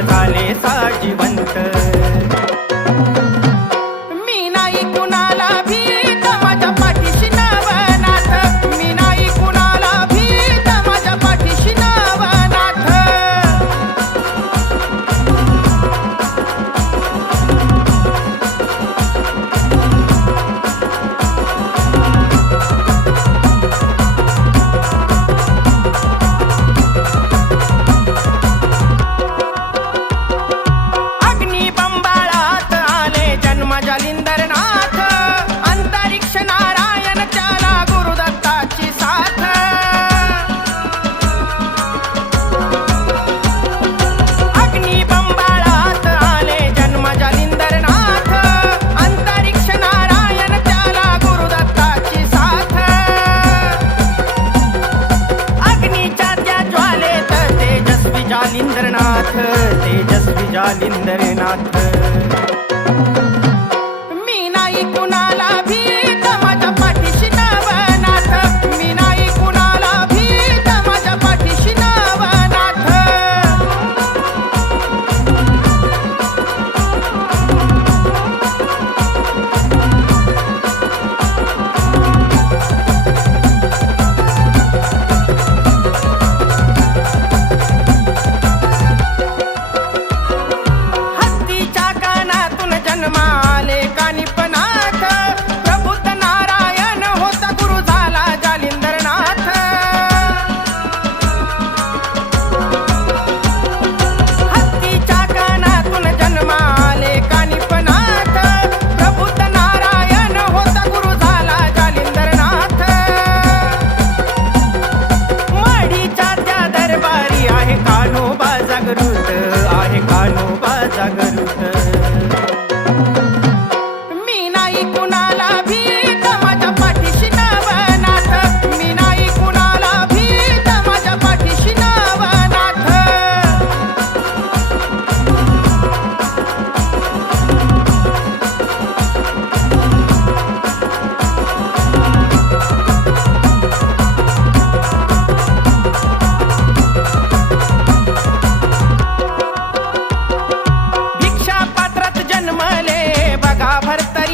झाले साजीवंत. मी तेजस्वी जालिंद्रनाथ तेजस्वी जालिंद्रनाथ भरता